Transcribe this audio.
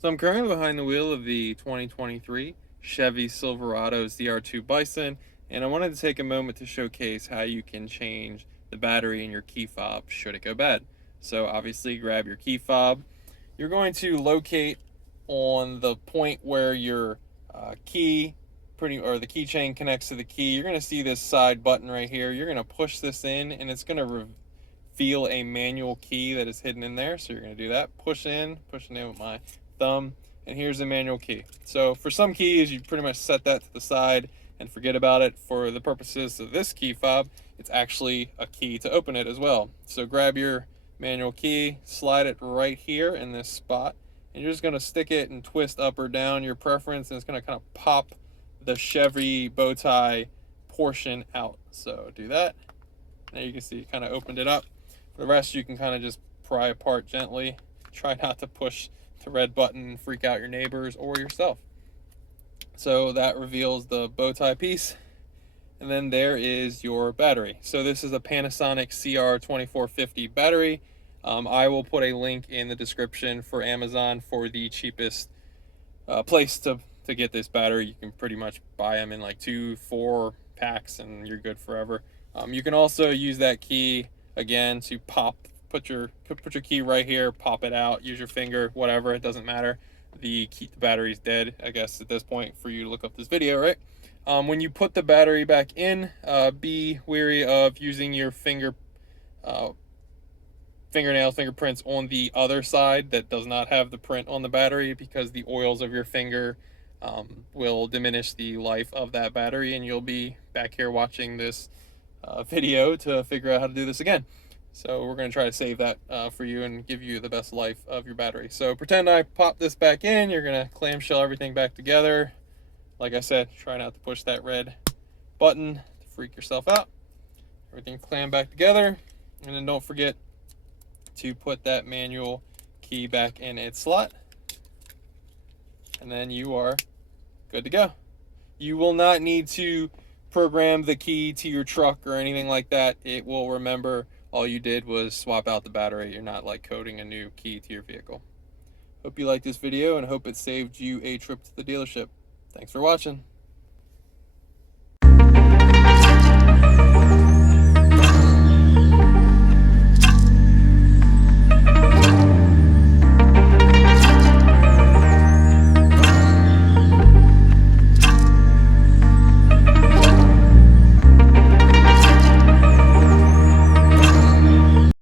So I'm currently behind the wheel of the 2023 Chevy Silverado ZR2 Bison, and I wanted to take a moment to showcase how you can change the battery in your key fob should it go bad. So obviously grab your key fob. You're going to locate on the point where your key or the keychain connects to the key. You're going to see this side button right here. You're going to push this in and it's going to reveal a manual key that is hidden in there. So you're going to do that. Pushing in with my thumb, and here's the manual key. So for some keys, you pretty much set that to the side and forget about it. For the purposes of this key fob, it's actually a key to open it as well. So grab your manual key, slide it right here in this spot, and you're just going to stick it and twist up or down your preference, and it's going to kind of pop the Chevy bow tie portion out. So do that. Now you can see it kind of opened it up. For the rest, you can kind of just pry apart gently. Try not to push the red button and freak out your neighbors or yourself. So that reveals the bow tie piece. And then there is your battery. So this is a Panasonic CR2450 battery. I will put a link in the description for Amazon for the cheapest place to get this battery. You can pretty much buy them in like 2-4 packs and you're good forever. You can also use that key again to put your key right here, pop it out, use your finger, whatever, it doesn't matter. The battery's dead, I guess, at this point for you to look up this video, right? When you put the battery back in, be wary of using your fingerprints on the other side that does not have the print on the battery, because the oils of your finger will diminish the life of that battery, and you'll be back here watching this video to figure out how to do this again. So we're going to try to save that for you and give you the best life of your battery. So pretend I pop this back in. You're going to clamshell everything back together. Like I said, try not to push that red button to freak yourself out. Everything clammed back together. And then don't forget to put that manual key back in its slot. And then you are good to go. You will not need to program the key to your truck or anything like that. It will remember all you did was swap out the battery. You're not like coding a new key to your vehicle. Hope you liked this video and hope it saved you a trip to the dealership. Thanks for watching.